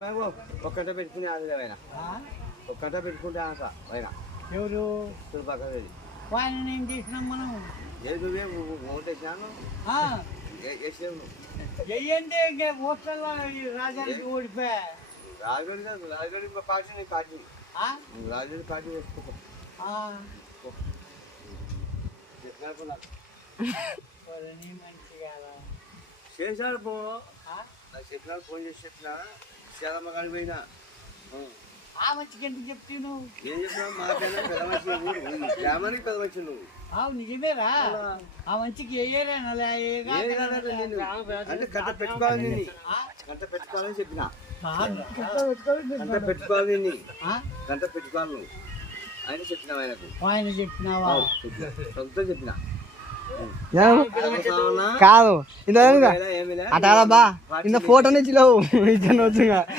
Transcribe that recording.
ఒక్కట పెట్టుకుని ఆయన ఒక్కట పెట్టుకుంటే ఆశ ఆయన ఎవరు పక్కది ఆయన నేను తీసినాం మనం ఏది ఓటేసాను చెయ్యండి ఇంకా ఓట్లలో రాజానికి ఓడిపోయా రాజగడి పార్టీ రాజగడి పార్టీ వేసుకో మంచిగా చేశాడు పో నాకు చెప్పినా ఫోన్ చేసి చెప్పినా సేదమ్మ కాడికి పోయినా ఆ మంచిగా ఎందుకు చెప్తావు నువ్వు ఏం చెప్పినా మాకైనా పెద్ద మనిషి గ్రామానికి పెద్ద మనిషి నువ్వు నిజమేరా ఆ మంచికి అంటే గంట పెట్టుకోవాలి నిన్ను గంట పెట్టుకోవాలని చెప్పిన గంట పెట్టుకోవాలి నిన్ను గంట పెట్టుకోవాలి నువ్వు ఆయన చెప్పిన ఆయన చెప్పినావా సొంతం చెప్పిన కాదు ఇంత అటారా బా ఇంత ఫోటో నుంచి లేవు ఇచ్చిన